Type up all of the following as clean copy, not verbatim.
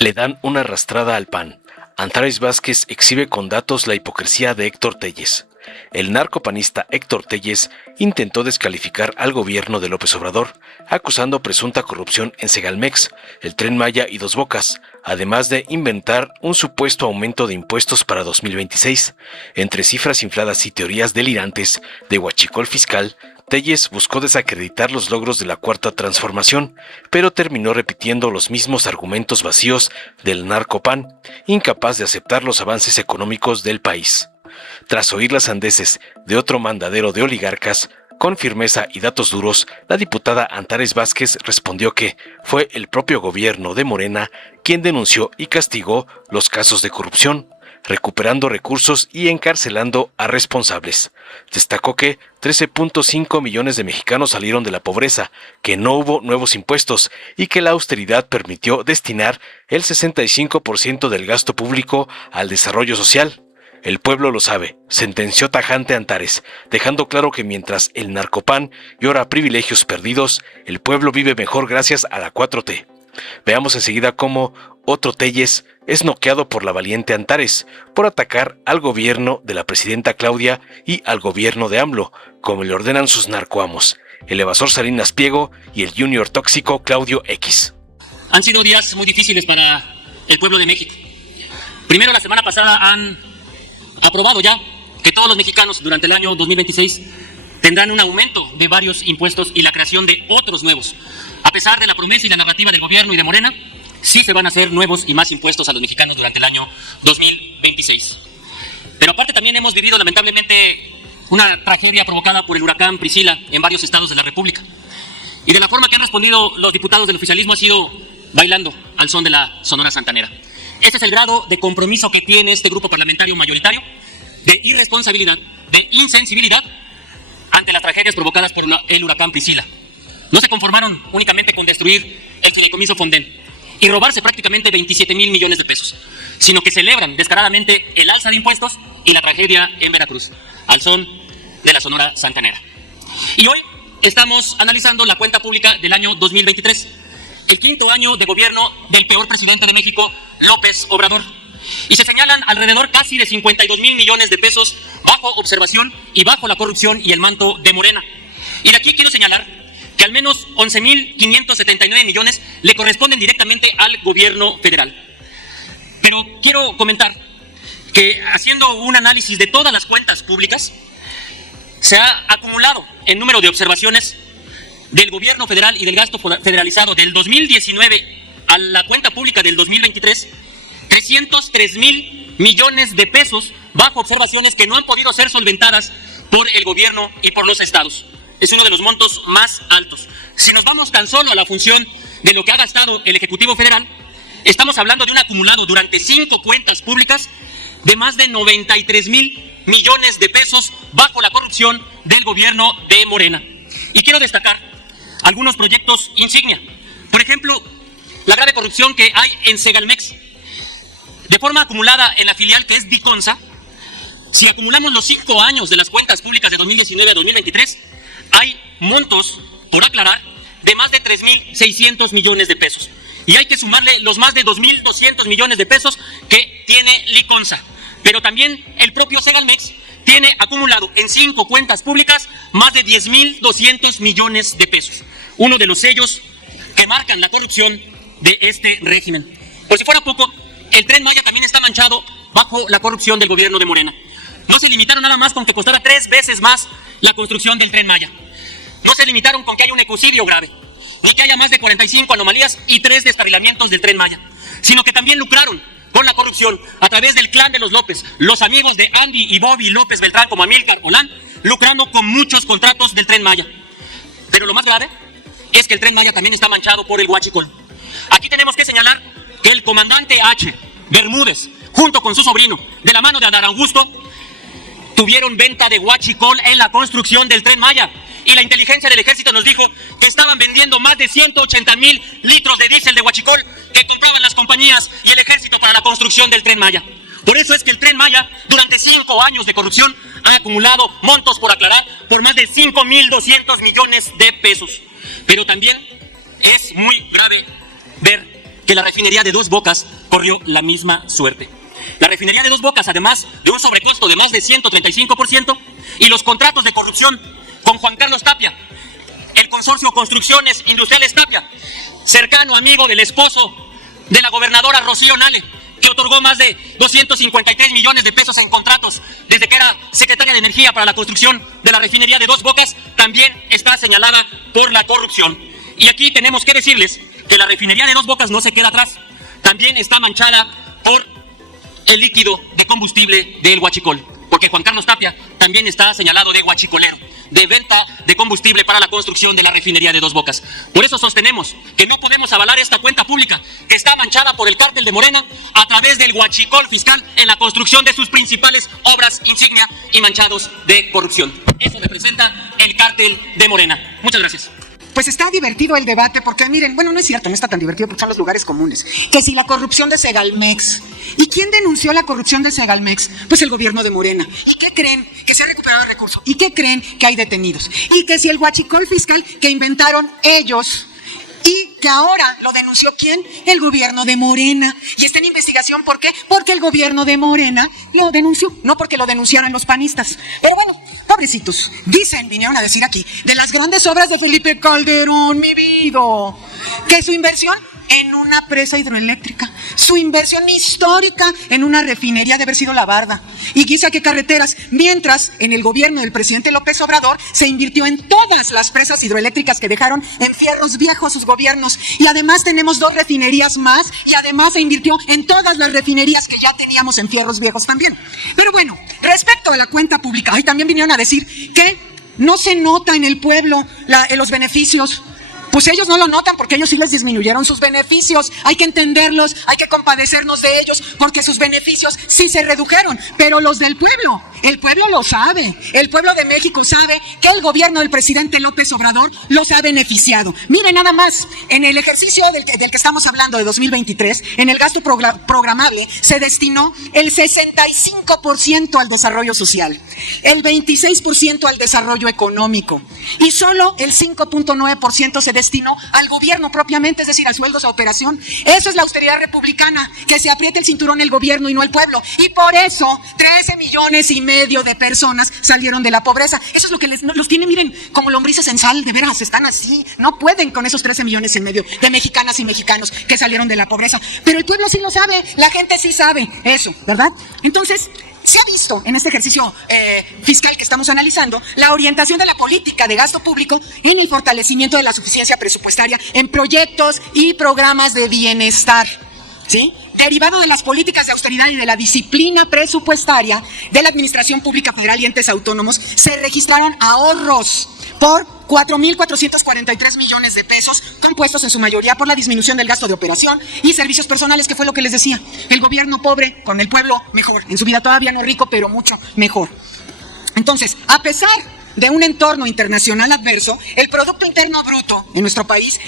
Le dan una arrastrada al PAN. Antares Vázquez exhibe con datos la hipocresía de Héctor Telles. El narcopanista Héctor Telles intentó descalificar al gobierno de López Obrador, acusando presunta corrupción en Segalmex, el Tren Maya y Dos Bocas, además de inventar un supuesto aumento de impuestos para 2026. Entre cifras infladas y teorías delirantes de huachicol fiscal, Telles buscó desacreditar los logros de la Cuarta Transformación, pero terminó repitiendo los mismos argumentos vacíos del narcopan, incapaz de aceptar los avances económicos del país. Tras oír las sandeces de otro mandadero de oligarcas, con firmeza y datos duros, la diputada Antares Vázquez respondió que fue el propio gobierno de Morena quien denunció y castigó los casos de corrupción, recuperando recursos y encarcelando a responsables. Destacó que 13.5 millones de mexicanos salieron de la pobreza, que no hubo nuevos impuestos y que la austeridad permitió destinar el 65% del gasto público al desarrollo social. El pueblo lo sabe, sentenció tajante Antares, dejando claro que mientras el narcopan llora privilegios perdidos, el pueblo vive mejor gracias a la 4T. Veamos enseguida cómo otro Telles es noqueado por la valiente Antares por atacar al gobierno de la presidenta Claudia y al gobierno de AMLO, como le ordenan sus narcoamos, el evasor Salinas Pliego y el junior tóxico Claudio X. Han sido días muy difíciles para el pueblo de México. Primero, la semana pasada han aprobado ya que todos los mexicanos durante el año 2026 tendrán un aumento de varios impuestos y la creación de otros nuevos. A pesar de la promesa y la narrativa del gobierno y de Morena, sí se van a hacer nuevos y más impuestos a los mexicanos durante el año 2026. Pero aparte también hemos vivido lamentablemente una tragedia provocada por el huracán Priscila en varios estados de la República. Y de la forma que han respondido los diputados del oficialismo ha sido bailando al son de la Sonora Santanera. Ese es el grado de compromiso que tiene este grupo parlamentario mayoritario, de irresponsabilidad, de insensibilidad ante las tragedias provocadas por el huracán Priscila. No se conformaron únicamente con destruir el fideicomiso Fonden y robarse prácticamente 27,000 millones de pesos, sino que celebran descaradamente el alza de impuestos y la tragedia en Veracruz, al son de la Sonora Santanera. Y hoy estamos analizando la cuenta pública del año 2023, el quinto año de gobierno del peor presidente de México, López Obrador. Y se señalan alrededor casi de 52,000 millones de pesos bajo observación y bajo la corrupción y el manto de Morena. Y de aquí quiero señalar que al menos 11,579 millones le corresponden directamente al gobierno federal. Pero quiero comentar que haciendo un análisis de todas las cuentas públicas, se ha acumulado el número de observaciones del gobierno federal y del gasto federalizado del 2019 a la cuenta pública del 2023, 303,000 millones de pesos bajo observaciones que no han podido ser solventadas por el gobierno y por los estados. Es uno de los montos más altos. Si nos vamos tan solo a la función de lo que ha gastado el Ejecutivo Federal, estamos hablando de un acumulado durante 5 cuentas públicas de más de 93,000 millones de pesos bajo la corrupción del gobierno de Morena. Y quiero destacar algunos proyectos insignia. Por ejemplo, la grave corrupción que hay en Segalmex. De forma acumulada en la filial que es Diconsa, si acumulamos los 5 años de las cuentas públicas de 2019 a 2023, hay montos, por aclarar, de más de 3,600 millones de pesos. Y hay que sumarle los más de 2,200 millones de pesos que tiene Liconsa. Pero también el propio Segalmex tiene acumulado en 5 cuentas públicas más de 10,200 millones de pesos. Uno de los sellos que marcan la corrupción de este régimen. Por si fuera poco, el Tren Maya también está manchado bajo la corrupción del gobierno de Morena. No se limitaron nada más con que costara 3 veces más la construcción del Tren Maya. No se limitaron con que haya un ecocidio grave, ni que haya más de 45 anomalías y 3 descarrilamientos del Tren Maya, sino que también lucraron con la corrupción a través del clan de los López, los amigos de Andy y Bobby López Beltrán como Amílcar Olán, lucrando con muchos contratos del Tren Maya. Pero lo más grave es que el Tren Maya también está manchado por el huachicol. Aquí tenemos que señalar que el comandante H. Bermúdez, junto con su sobrino, de la mano de Adán Augusto, tuvieron venta de huachicol en la construcción del Tren Maya. Y la inteligencia del ejército nos dijo que estaban vendiendo más de 180,000 litros de diésel de huachicol que compraban las compañías y el ejército para la construcción del Tren Maya. Por eso es que el Tren Maya, durante 5 años de corrupción, ha acumulado montos por aclarar por más de 5,200 millones de pesos. Pero también es muy grave ver que la refinería de Dos Bocas corrió la misma suerte. La refinería de Dos Bocas, además de un sobrecosto de más de 135%, y los contratos de corrupción con Juan Carlos Tapia, el consorcio Construcciones Industriales Tapia, cercano amigo del esposo de la gobernadora Rocío Nale, que otorgó más de 253 millones de pesos en contratos desde que era secretaria de Energía para la construcción de la refinería de Dos Bocas, también está señalada por la corrupción. Y aquí tenemos que decirles que la refinería de Dos Bocas no se queda atrás, también está manchada por el líquido de combustible del huachicol, porque Juan Carlos Tapia también está señalado de huachicolero, de venta de combustible para la construcción de la refinería de Dos Bocas. Por eso sostenemos que no podemos avalar esta cuenta pública que está manchada por el cártel de Morena a través del huachicol fiscal en la construcción de sus principales obras insignia y manchados de corrupción. Eso representa el cártel de Morena. Muchas gracias. Pues está divertido el debate porque, miren, bueno, no es cierto, no está tan divertido porque son los lugares comunes. Que si la corrupción de Segalmex. ¿Y quién denunció la corrupción de Segalmex? Pues el gobierno de Morena. ¿Y qué creen? Que se ha recuperado el recurso. ¿Y qué creen? Que hay detenidos. Y que si el huachicol fiscal que inventaron ellos y que ahora lo denunció ¿quién? El gobierno de Morena. Y está en investigación, ¿por qué? Porque el gobierno de Morena lo denunció, no porque lo denunciaran los panistas. Pero bueno, pobrecitos, vinieron a decir aquí, de las grandes obras de Felipe Calderón, mi vida, que su inversión en una presa hidroeléctrica, su inversión histórica en una refinería de haber sido La Barda, y quizá que carreteras, mientras en el gobierno del presidente López Obrador se invirtió en todas las presas hidroeléctricas que dejaron en fierros viejos sus gobiernos, y además tenemos 2 refinerías más, y además se invirtió en todas las refinerías que ya teníamos en fierros viejos también. Pero bueno, respecto a la cuenta pública, ahí también vinieron a decir que no se nota en el pueblo los beneficios. Pues ellos no lo notan porque ellos sí les disminuyeron sus beneficios. Hay que entenderlos, hay que compadecernos de ellos porque sus beneficios sí se redujeron. Pero los del pueblo, el pueblo lo sabe. El pueblo de México sabe que el gobierno del presidente López Obrador los ha beneficiado. Miren nada más, en el ejercicio del que estamos hablando de 2023, en el gasto programable se destinó el 65% al desarrollo social, el 26% al desarrollo económico y solo el 5.9% se destinó al gobierno propiamente, es decir, a sueldos, a operación. Eso es la austeridad republicana, que se apriete el cinturón el gobierno y no el pueblo. Y por eso 13,5 millones de personas salieron de la pobreza. Eso es lo que los tiene, miren, como lombrices en sal, de veras, están así. No pueden con esos 13,5 millones de mexicanas y mexicanos que salieron de la pobreza. Pero el pueblo sí lo sabe, la gente sí sabe eso, ¿verdad? Entonces, se ha visto en este ejercicio fiscal que estamos analizando la orientación de la política de gasto público en el fortalecimiento de la suficiencia presupuestaria en proyectos y programas de bienestar, ¿sí? Derivado de las políticas de austeridad y de la disciplina presupuestaria de la Administración Pública Federal y entes autónomos, se registraron ahorros por 4,443 millones de pesos, compuestos en su mayoría por la disminución del gasto de operación y servicios personales, que fue lo que les decía. El gobierno pobre con el pueblo mejor, en su vida todavía no rico, pero mucho mejor. Entonces, a pesar de un entorno internacional adverso, el Producto Interno Bruto en nuestro país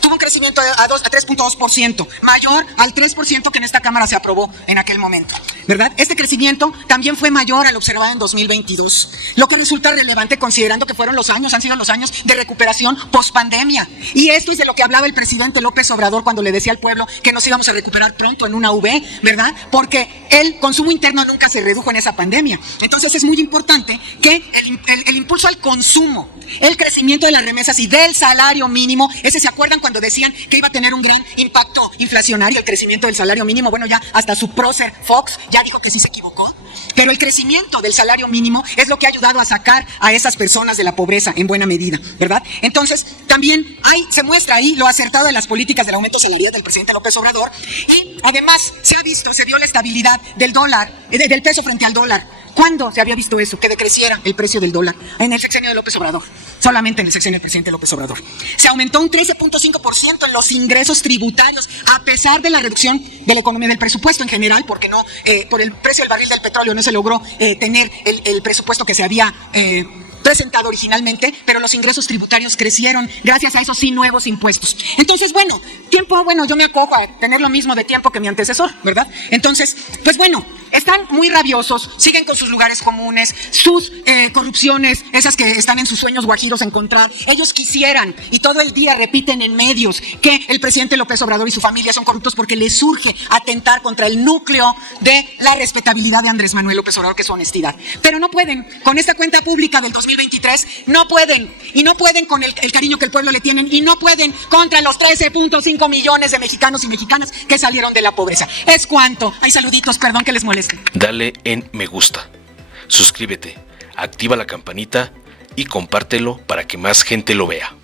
tuvo un crecimiento a 3.2%, mayor al 3% que en esta Cámara se aprobó en aquel momento, ¿verdad? Este crecimiento también fue mayor al observado en 2022, lo que resulta relevante considerando que han sido los años de recuperación post-pandemia. Y esto es de lo que hablaba el presidente López Obrador cuando le decía al pueblo que nos íbamos a recuperar pronto en una V, ¿verdad? Porque el consumo interno nunca se redujo en esa pandemia. Entonces es muy importante que el impulso al consumo, el crecimiento de las remesas y del salario mínimo, ¿se acuerdan cuando decían que iba a tener un gran impacto inflacionario el crecimiento del salario mínimo? Bueno, ya hasta su prócer Fox ya dijo que sí se equivocó. Pero el crecimiento del salario mínimo es lo que ha ayudado a sacar a esas personas de la pobreza en buena medida, ¿verdad? Entonces, también se muestra ahí lo acertado de las políticas del aumento salarial del presidente López Obrador. Y además se vio la estabilidad del dólar, del peso frente al dólar. ¿Cuándo se había visto eso? Que decreciera el precio del dólar. En el sexenio de López Obrador. Solamente en el sexenio del presidente López Obrador. Se aumentó un 13.5% en los ingresos tributarios, a pesar de la reducción de la economía del presupuesto en general, porque por el precio del barril del petróleo no se logró tener el presupuesto que se había presentado originalmente, pero los ingresos tributarios crecieron gracias a esos sí nuevos impuestos. Entonces, bueno, yo me acojo a tener lo mismo de tiempo que mi antecesor, ¿verdad? Entonces, pues bueno, están muy rabiosos, siguen con sus lugares comunes, sus corrupciones, esas que están en sus sueños guajiros encontrar. Ellos quisieran, y todo el día repiten en medios, que el presidente López Obrador y su familia son corruptos porque les surge atentar contra el núcleo de la respetabilidad de Andrés Manuel López Obrador, que es su honestidad. Pero no pueden, con esta cuenta pública del 2023, no pueden, y no pueden con el cariño que el pueblo le tienen, y no pueden contra los 13.5 millones de mexicanos y mexicanas que salieron de la pobreza. Es cuanto. Hay saluditos, perdón que les moleste. Dale en me gusta, suscríbete, activa la campanita y compártelo para que más gente lo vea.